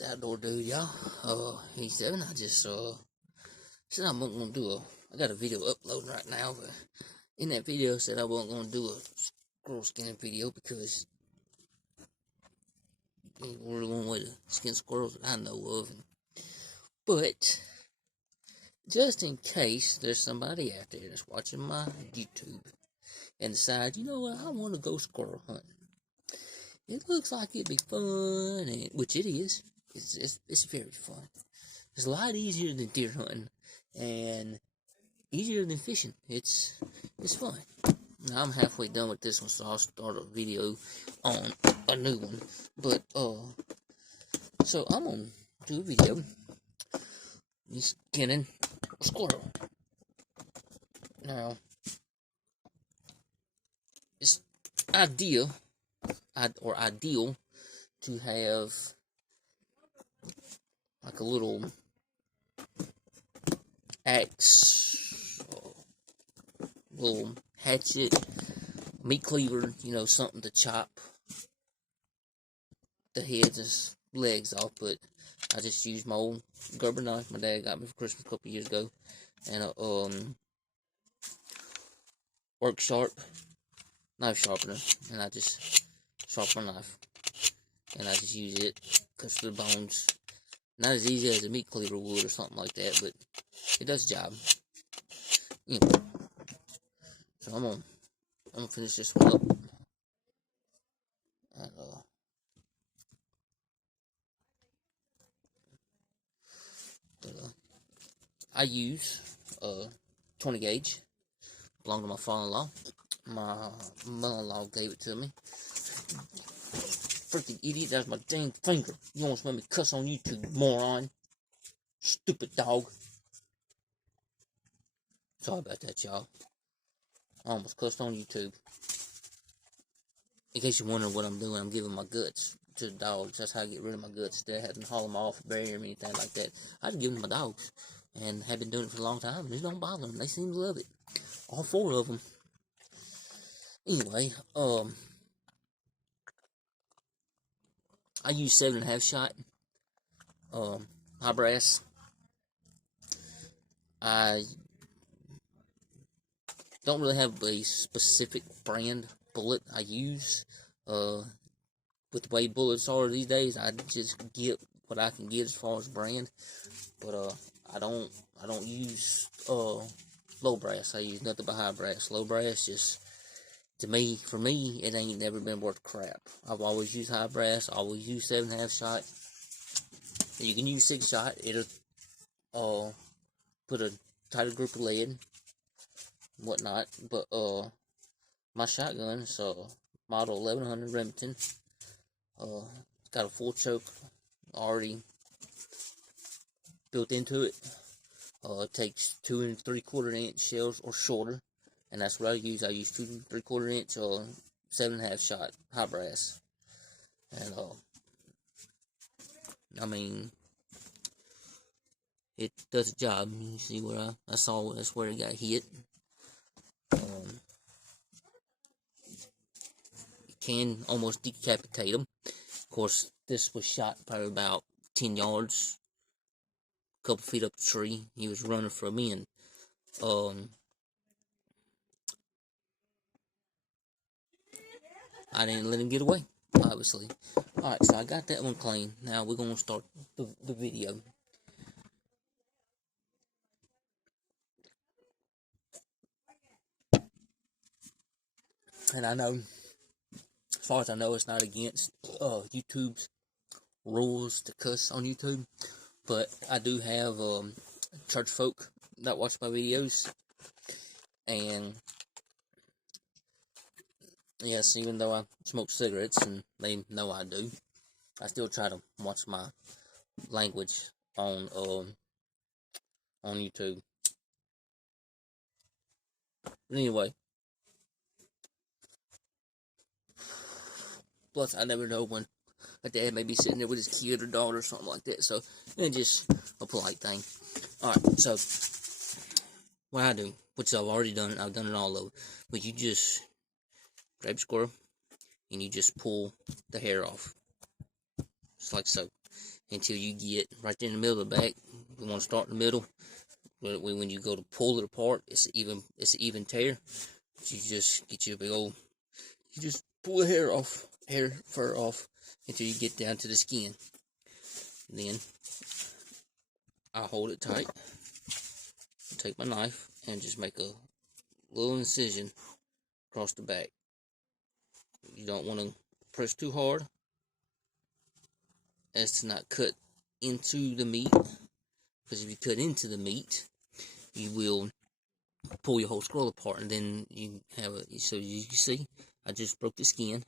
It's Outdoor Dude, y'all. E7, I just, said I wasn't gonna do I got a video uploading right now, but in that video, I said I wasn't gonna do a squirrel skinning video because ain't really one way to skin squirrels that I know of. But, just in case there's somebody out there that's watching my YouTube and decides, you know what, I want to go squirrel hunting. It looks like it'd be fun, which it is. It's very fun. It's a lot easier than deer hunting, and easier than fishing. It's fun. Now I'm halfway done with this one, so I'll start a video on a new one. But so I'm gonna do a video skinning a squirrel. Now it's ideal to have like a little axe, little hatchet, meat cleaver, something to chop the heads and legs off. But I just used my old Gerber knife my dad got me for Christmas a couple years ago, and a Work Sharp knife sharpener, and I just sharpen my knife, and I just use it, cuts through the bones. Not as easy as a meat cleaver would or something like that, but it does the job. Anyway, so I'm gonna finish this one up. And, I use 20 gauge. Belonged to my father-in-law. My mother-in-law gave it to me. Freaking idiot, that's my dang finger. You almost made me cuss on YouTube, moron. Stupid dog. Sorry about that, y'all. I almost cussed on YouTube. In case you're wondering what I'm doing, I'm giving my guts to the dogs. That's how I get rid of my guts. Instead of having to haul them off, bury them, anything like that. I just give them to my dogs. And have been doing it for a long time. And it don't bother them. They seem to love it. All 4 of them. Anyway, I use 7.5 shot. High brass. I don't really have a specific brand bullet I use. With the way bullets are these days, I just get what I can get as far as brand. But I don't use low brass. I use nothing but high brass. Low brass just, for me, it ain't never been worth crap. I've always used high brass. Always use 7.5 shot. You can use 6 shot. It'll put a tighter grip of lead, and whatnot. But my shotgun is model 1100 Remington. It's got a full choke already built into it. It takes 2 3/4 inch shells or shorter, and that's what I use. I use 2 3/4 inch 7.5 shot high brass, and I mean, it does the job. You see where that's where it got hit. It can almost decapitate them. Of course, this was shot probably about 10 yards, a couple feet up the tree. He was running from me, and I didn't let him get away, obviously. Alright, so I got that one clean. Now we're going to start the video. And I know, as far as I know, it's not against YouTube's rules to cuss on YouTube. But I do have church folk that watch my videos. And yes, even though I smoke cigarettes and they know I do, I still try to watch my language on YouTube. But anyway, plus I never know when a dad may be sitting there with his kid or daughter or something like that, so it's just a polite thing. Alright, so what I do, which I've already done, I've done it all over, but you just grab your squirrel and you just pull the hair off, just like so. until you get right there in the middle of the back. You want to start in the middle. But when you go to pull it apart, it's an even tear. You just get you a big old. You just pull the fur off until you get down to the skin. Then I hold it tight. Take my knife and just make a little incision across the back. You don't want to press too hard as to not cut into the meat, because if you cut into the meat, you will pull your whole scroll apart, and then you have so you see, I just broke the skin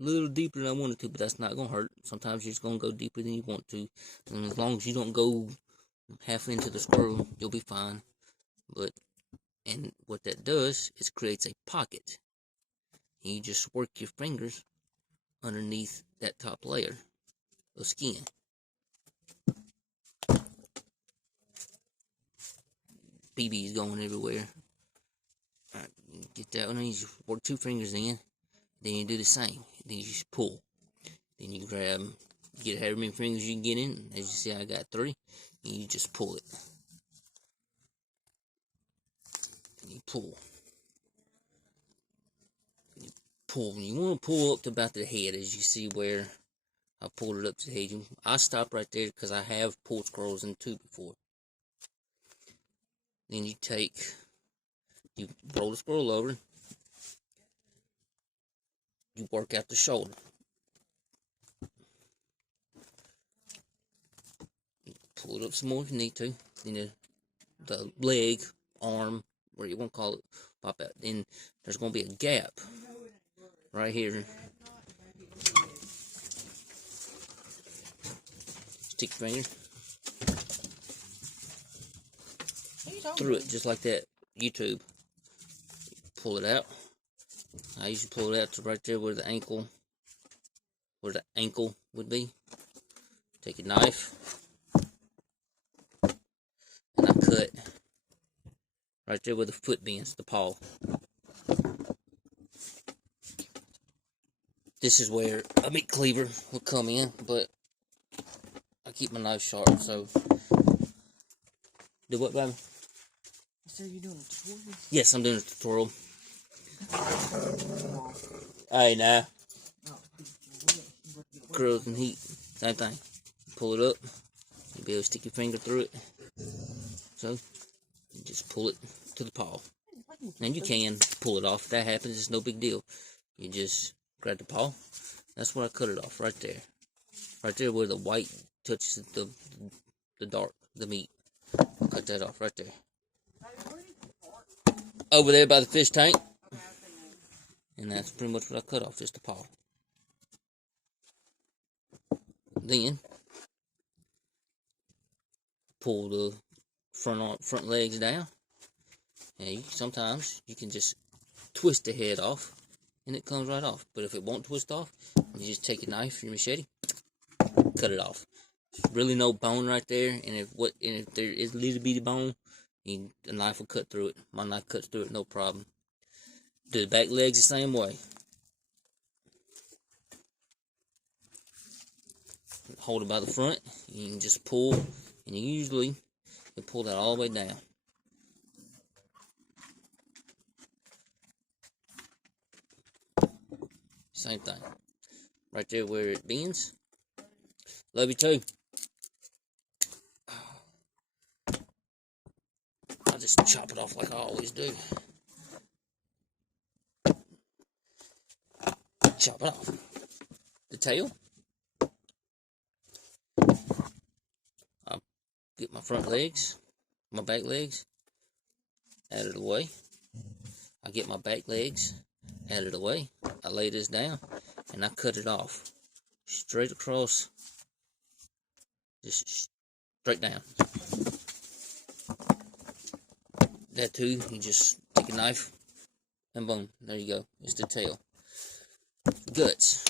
a little deeper than I wanted to, but that's not gonna hurt. Sometimes you're just gonna go deeper than you want to, and as long as you don't go half into the scroll, you'll be fine. And what that does is creates a pocket. And you just work your fingers underneath that top layer of skin. BB's going everywhere. Alright, get that one. You just work 2 fingers in. Then you do the same. Then you just pull. Then you grab, get however many fingers you can get in. As you see, I got 3. And you just pull it. And you pull. You pull. And you want to pull up to about the head, as you see where I pulled it up to the head. I stop right there because I have pulled scrolls in 2 before. Then you roll the scroll over. You work out the shoulder. You pull it up some more if you need to. Then the leg, arm, whatever you want to call it, pop out. Then there's going to be a gap right here. Stick your finger through it just like that. YouTube. Pull it out. I usually pull it out to right there where the ankle would be. Take a knife and I cut right there where the foot bends, the paw. This is where a meat cleaver will come in, but I keep my knife sharp, so. Do what, baby? So you're doing a tutorial? Yes, I'm doing a tutorial. Hey, now. Curls and heat, same thing. Pull it up. You'll be able to stick your finger through it. So, you just pull it to the paw. And you can pull it off. If that happens, it's no big deal. You just grab the paw. That's where I cut it off, right there. Right there where the white touches the dark, the meat. Cut that off right there. Over there by the fish tank. And that's pretty much what I cut off, just the paw. Then, pull the front legs down. And sometimes you can just twist the head off, and it comes right off. But if it won't twist off, you just take a knife, your machete, cut it off. There's really no bone right there, and if there is a little bitty bone, the knife will cut through it. My knife cuts through it, no problem. Do the back legs the same way. Hold it by the front. You can just pull, and you usually can pull that all the way down. Same thing. Right there where it bends. Love you too. I'll just chop it off like I always do. Chop it off. The tail. I'll get my front legs, my back legs out of the way. I get my back legs out of the way. I lay this down and I cut it off. Straight across. Just straight down. That too, you just take a knife and boom, there you go. It's the tail. Guts.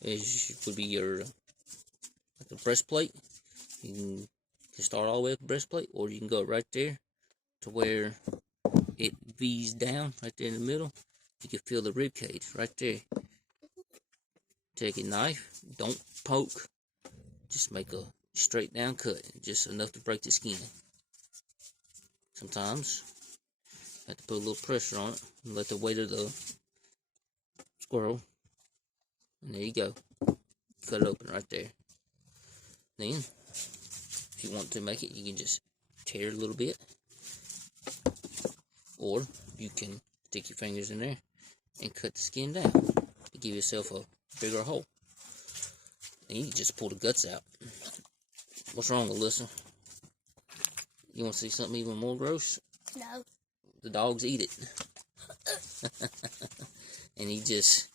This would be your breastplate. You can start all the way at the breastplate, or you can go right there to where it V's down right there in the middle. You can feel the rib cage right there. Take a knife, don't poke, just make a straight down cut, just enough to break the skin. Sometimes you have to put a little pressure on it and let the weight of the squirrel, and there you go. Cut it open right there. Then, if you want to make it, you can just tear it a little bit, or you can stick your fingers in there and cut the skin down to give yourself a bigger hole. And you can just pull the guts out. What's wrong, Alyssa? You want to see something even more gross? No. The dogs eat it. And you just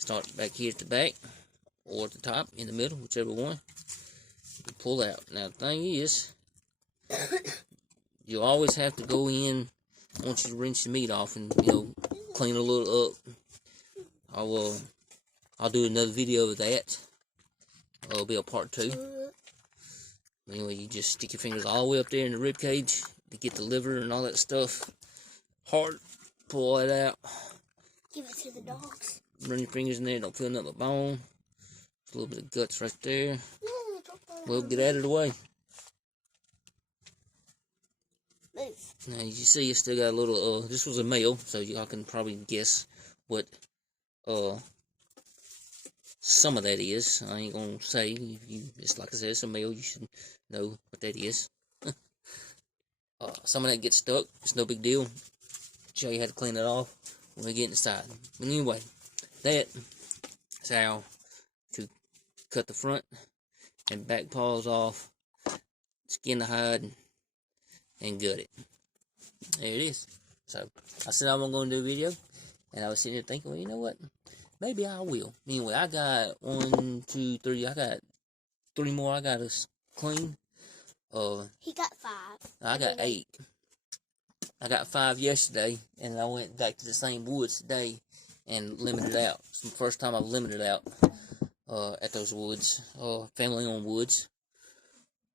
start back here at the back, or at the top, in the middle, whichever one. You pull out. Now, the thing is, you always have to go in once you rinse the meat off and, clean a little up. I'll do another video of that. It'll be a part 2. But anyway, you just stick your fingers all the way up there in the rib cage to get the liver and all that stuff. Hard, pull it out. Give it to the dogs. Run your fingers in there, don't feel nothing but bone. Just a little bit of guts right there. Well, get out of the way. Move. Now, you see, you still got a little, this was a male, so y'all can probably guess what, some of that is. I ain't gonna say, it's like I said, it's a male, you should know what that is. Some of that gets stuck, it's no big deal. Show you how to clean it off when we get inside. But anyway, that is how to cut the front and back paws off, skin the hide, and gut it. There it is. So, I said I wasn't going to do a video, and I was sitting there thinking, well, you know what? Maybe I will. Anyway, I got 1, 2, 3. I got 3 more I got to clean. He got 5. I got 8. I got 5 yesterday, and I went back to the same woods today and limited out. It's the first time I've limited out at those woods, family-owned woods,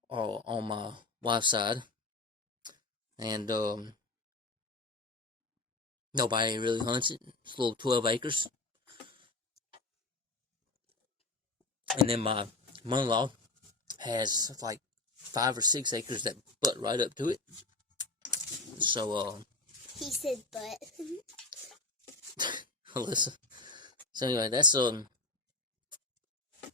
on my wife's side. And nobody really hunts it. It's a little 12 acres. And then my mother-in-law has like 5 or 6 acres that butt right up to it. So, He said but. Alyssa. So anyway, that's, my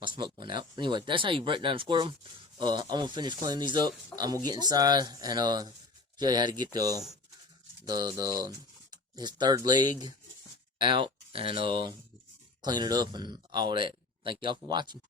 smoke went out. Anyway, that's how you break down a squirrel. I'm gonna finish cleaning these up. I'm gonna get inside and, show you how to get his third leg out and, clean it up and all that. Thank y'all for watching.